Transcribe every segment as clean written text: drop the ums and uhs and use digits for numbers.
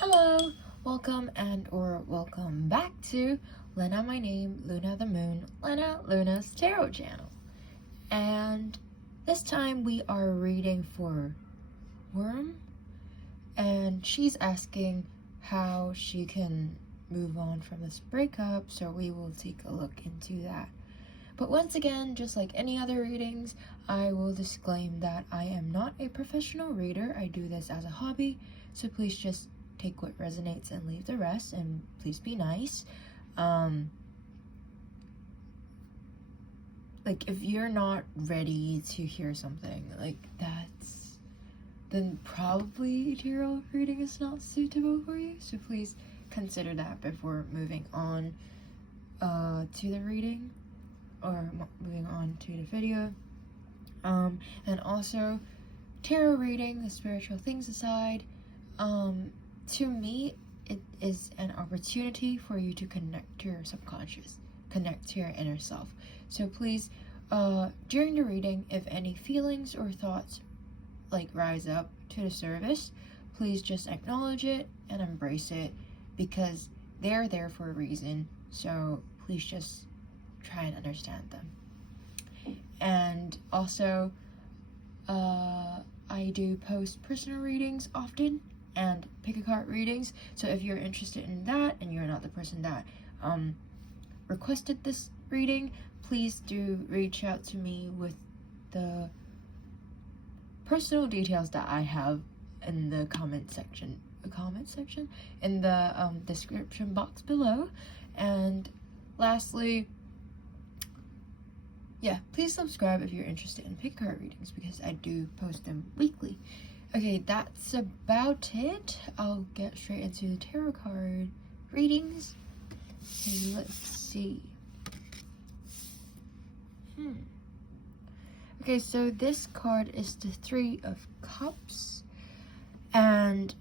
Hello, welcome back to Lena, my name, Luna the Moon, Luna's Tarot channel. And this time we are reading for Wyrm, and she's asking how she can move on from this breakup, so we will take a look into that. But once again, just like any other readings, I will disclaim that I am not a professional reader. I do this as a hobby, so please just take what resonates and leave the rest, and please be nice. Like, if you're not ready to hear something like that's, then probably a tarot reading is not suitable for you, so please consider that before moving on to the reading, or moving on to the video. And also, tarot reading, the spiritual things aside, to me, it is an opportunity for you to connect to your subconscious, connect to your inner self. So please, during the reading, if any feelings or thoughts like rise up to the surface, please just acknowledge it and embrace it, because they're there for a reason. So please just try and understand them. And also, I do post personal readings often and pick a card readings, so if you're interested in that and you're not the person that requested this reading, please do reach out to me with the personal details that I have in the comment section in the description box below. And lastly, yeah, please subscribe if you're interested in pick card readings, because I do post them weekly. Okay, that's about it. I'll get straight into the tarot card readings. And let's see. Okay, so this card is the Three of Cups. And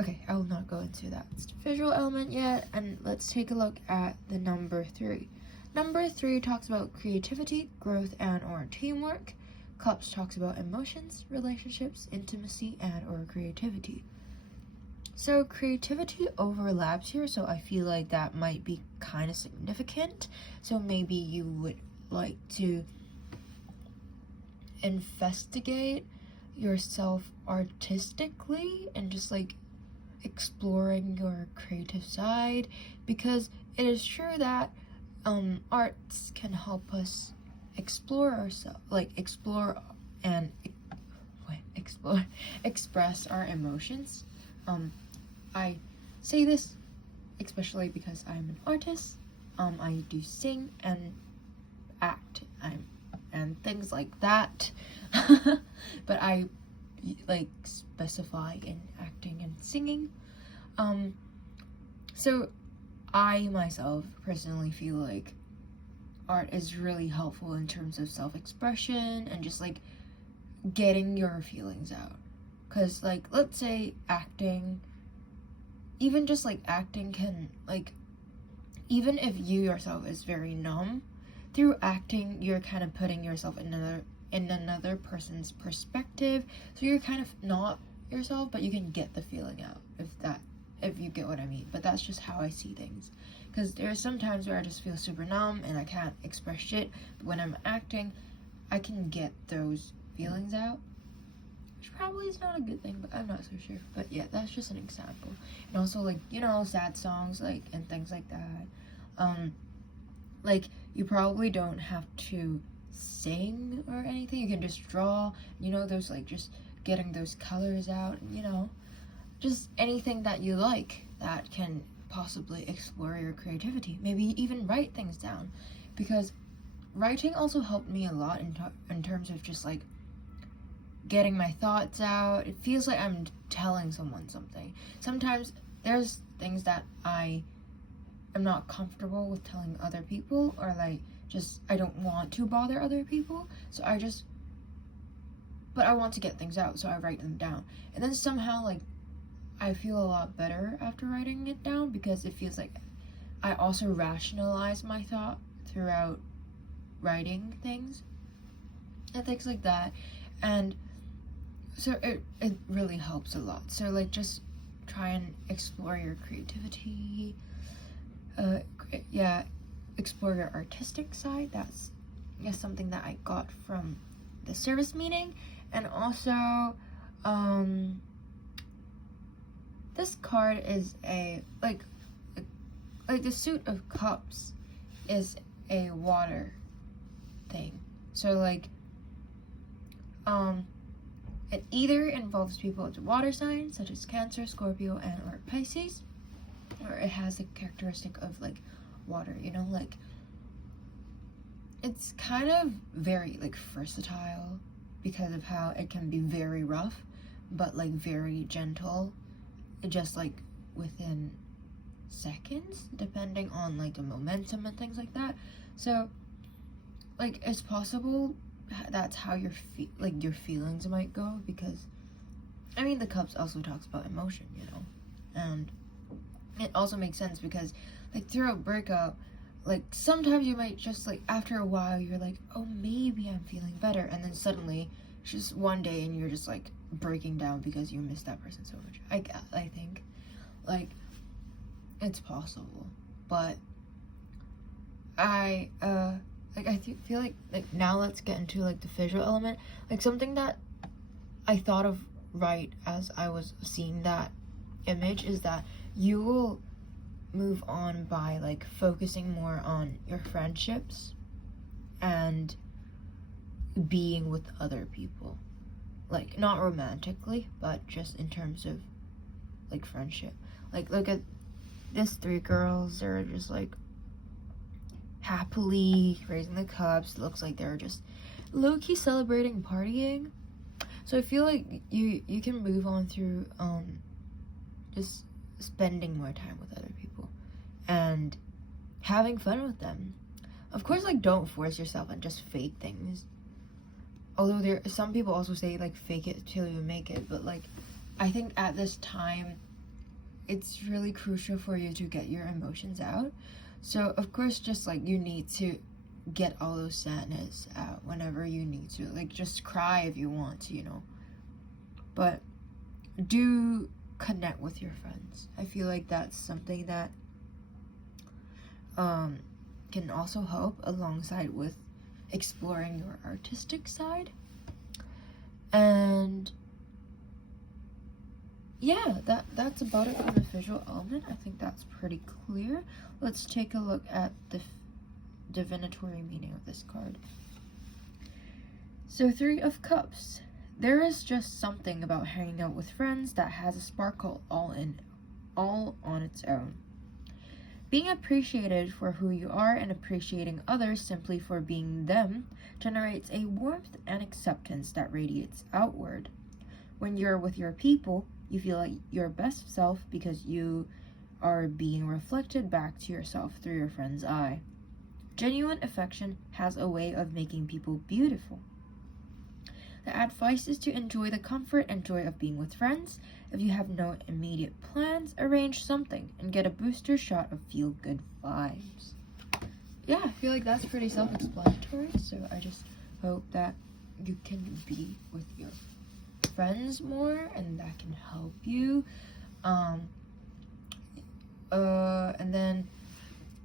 okay, I will not go into that visual element yet. And let's take a look at the number 3. Number 3 talks about creativity, growth, and or teamwork. Cups talks about emotions, relationships, intimacy, and or creativity. So creativity overlaps here, so I feel like that might be kind of significant. So maybe you would like to investigate yourself artistically and just like exploring your creative side, because it is true that arts can help us explore ourselves, like express our emotions. I say this especially because I'm an artist. I do sing and act and things like that. But I like specify in acting and singing. So I myself personally feel like art is really helpful in terms of self-expression and just like getting your feelings out. Because like, let's say acting, even just like acting can like, even if you yourself is very numb, through acting you're kind of putting yourself in another person's perspective, so you're kind of not yourself, but you can get the feeling out, if you get what I mean. But that's just how I see things, because there's some times where I just feel super numb and I can't express shit, but when I'm acting I can get those feelings out, which probably is not a good thing, but I'm not so sure. But yeah, that's just an example. And also, like, you know, sad songs, like, and things like that, like, you probably don't have to sing or anything, you can just draw, you know, those like just getting those colors out, you know, just anything that you like that can possibly explore your creativity. Maybe even write things down, because writing also helped me a lot in terms of just like getting my thoughts out. It feels like I'm telling someone something. Sometimes there's things that I am not comfortable with telling other people, or like just I don't want to bother other people, so but I want to get things out, so I write them down. And then somehow like I feel a lot better after writing it down, because it feels like I also rationalize my thought throughout writing things and things like that. And so it really helps a lot. So like just try and explore your creativity. Explore your artistic side. That's something that I got from the service meeting. And also, this card is like the Suit of Cups is a water thing. So like, it either involves people with water signs such as Cancer, Scorpio, and or Pisces, or it has a characteristic of like water, you know, like it's kind of very like versatile because of how it can be very rough but like very gentle, just like within seconds depending on like the momentum and things like that. So like it's possible that's how your feelings might go, because I mean the Cups also talks about emotion, you know, and it also makes sense because like through a breakup, like sometimes you might just like after a while you're like, oh maybe I'm feeling better, and then suddenly it's just one day and you're just like breaking down because you miss that person so much. I think like it's possible, but I feel like now let's get into like the visual element. Like something that I thought of right as I was seeing that image is that you will move on by like focusing more on your friendships and being with other people, like not romantically but just in terms of like friendship. Like look at this 3 girls, they're just like happily raising the cups. It looks like they're just low-key celebrating, partying. So I feel like you can move on through just spending more time with other people and having fun with them. Of course, like don't force yourself and just fake things, although some people also say like fake it till you make it, but like I think at this time it's really crucial for you to get your emotions out. So of course, just like you need to get all those sadness out whenever you need to, like just cry if you want to, you know, but do connect with your friends. I feel like that's something that can also help alongside with exploring your artistic side. And yeah, that's about it for the visual element. I think that's pretty clear. Let's take a look at the divinatory meaning of this card. So 3 of Cups. There is just something about hanging out with friends that has a sparkle all on its own. Being appreciated for who you are and appreciating others simply for being them generates a warmth and acceptance that radiates outward. When you're with your people, you feel like your best self because you are being reflected back to yourself through your friend's eye. Genuine affection has a way of making people beautiful. The advice is to enjoy the comfort and joy of being with friends. If you have no immediate plans, arrange something and get a booster shot of feel-good vibes. Yeah, I feel like that's pretty self-explanatory, so I just hope that you can be with your friends more and that can help you. And then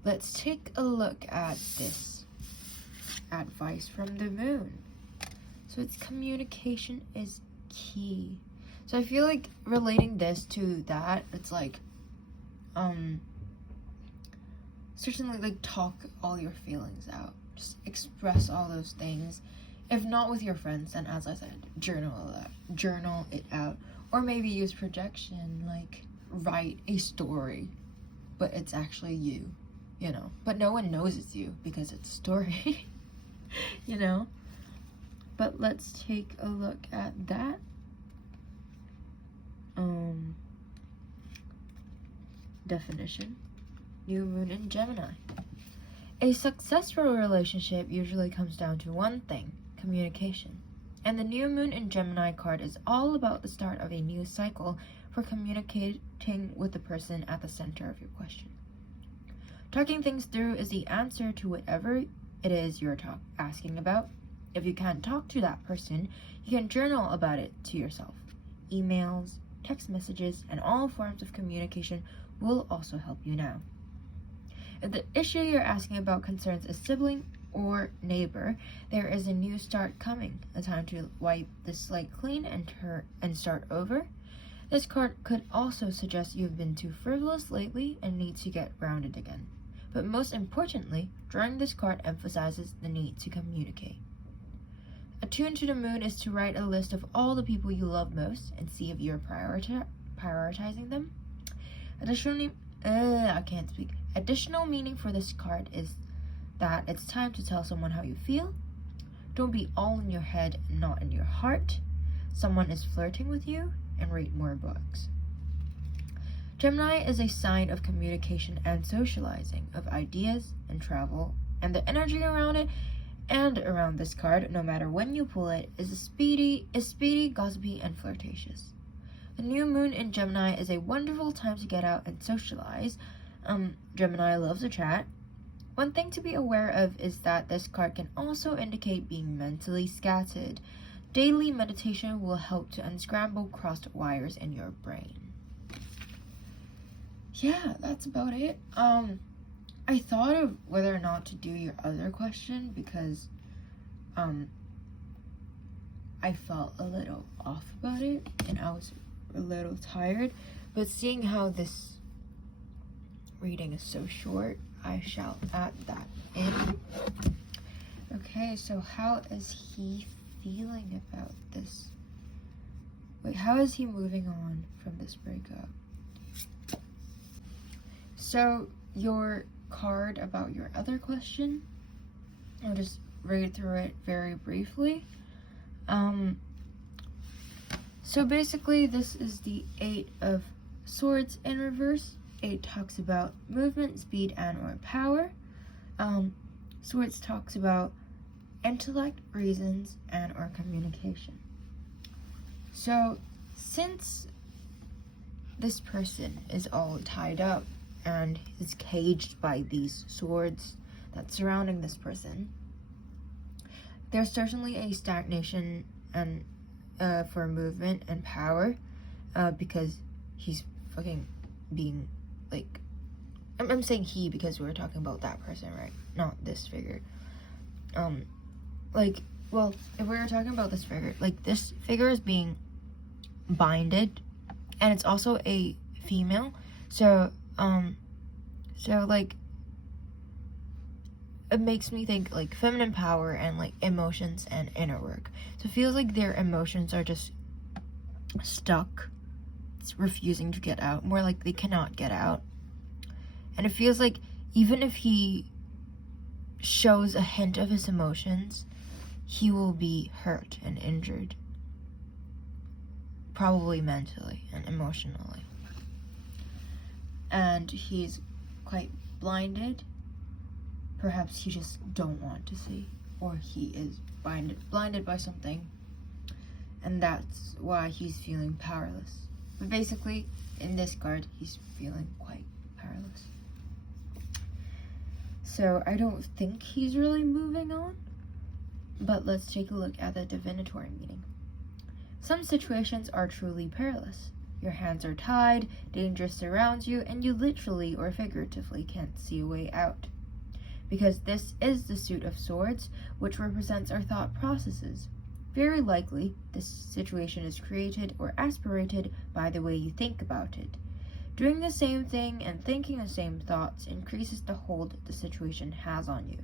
let's take a look at this advice from the moon. So it's communication is key. So I feel like relating this to that, it's like certainly like talk all your feelings out. Just express all those things. If not with your friends, then as I said, journal it out. Or maybe use projection, like write a story, but it's actually you know. But no one knows it's you because it's a story, you know. But let's take a look at that. Definition. New moon in Gemini. A successful relationship usually comes down to one thing: communication. And the new moon in Gemini card is all about the start of a new cycle for communicating with the person at the center of your question. Talking things through is the answer to whatever it is you're asking about. If you can't talk to that person, you can journal about it to yourself. Emails, text messages, and all forms of communication will also help you now. If the issue you're asking about concerns a sibling or neighbor, there is a new start coming, a time to wipe the slate clean and start over. This card could also suggest you've been too frivolous lately and need to get grounded again. But most importantly, drawing this card emphasizes the need to communicate. Attuned to the moon is to write a list of all the people you love most and see if you're prioritizing them. Additional meaning for this card is that it's time to tell someone how you feel. Don't be all in your head and not in your heart. Someone is flirting with you, and read more books. Gemini is a sign of communication and socializing, of ideas and travel, and the energy around it and around this card, no matter when you pull it, is speedy, gossipy, and flirtatious. The new moon in Gemini is a wonderful time to get out and socialize. Gemini loves a chat. One thing to be aware of is that this card can also indicate being mentally scattered. Daily meditation will help to unscramble crossed wires in your brain. Yeah, that's about it. I thought of whether or not to do your other question because I felt a little off about it and I was a little tired. But seeing how this reading is so short, I shall add that in. Okay, so how is he feeling about this? Wait, how is he moving on from this breakup? So your card about your other question, I'll just read through it very briefly. So basically this is the 8 of Swords in reverse. 8 talks about movement, speed, and or power. Swords talks about intellect, reasons, and or communication. So since this person is all tied up and is caged by these swords that's surrounding this person, there's certainly a stagnation and for movement and power because he's fucking being like, I'm saying he because we're talking about that person, right? Not this figure. Well, if we were talking about this figure, like this figure is being binded, and it's also a female, so like it makes me think like feminine power and like emotions and inner work. So it feels like their emotions are just stuck, it's refusing to get out, more like they cannot get out. And it feels like even if he shows a hint of his emotions, he will be hurt and injured, probably mentally and emotionally. And he's quite blinded. Perhaps he just don't want to see, or he is blinded by something, and that's why he's feeling powerless. But basically, in this card, he's feeling quite powerless. So I don't think he's really moving on, but let's take a look at the divinatory meaning. Some situations are truly perilous. Your hands are tied, danger surrounds you, and you literally or figuratively can't see a way out. Because this is the suit of swords, which represents our thought processes. Very likely, this situation is created or aspirated by the way you think about it. Doing the same thing and thinking the same thoughts increases the hold the situation has on you.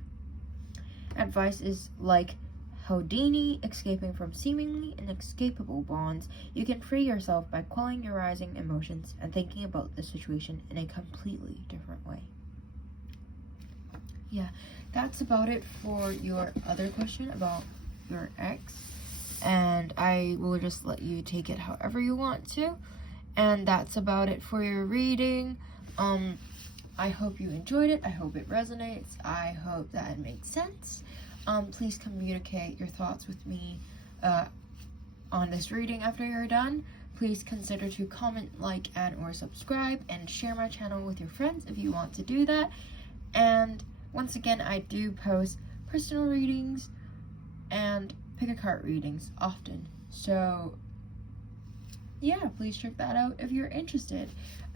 Advice is like Houdini escaping from seemingly inescapable bonds. You can free yourself by quelling your rising emotions and thinking about the situation in a completely different way. Yeah, that's about it for your other question about your ex, and I will just let you take it however you want to. And that's about it for your reading. I hope you enjoyed it. I hope it resonates. I hope that it makes sense. Please communicate your thoughts with me on this reading after you're done. Please consider to comment, like, and or subscribe, and share my channel with your friends if you want to do that. And once again, I do post personal readings and pick a card readings often. So yeah, please check that out if you're interested.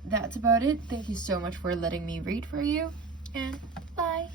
That's about it. Thank you so much for letting me read for you, and bye.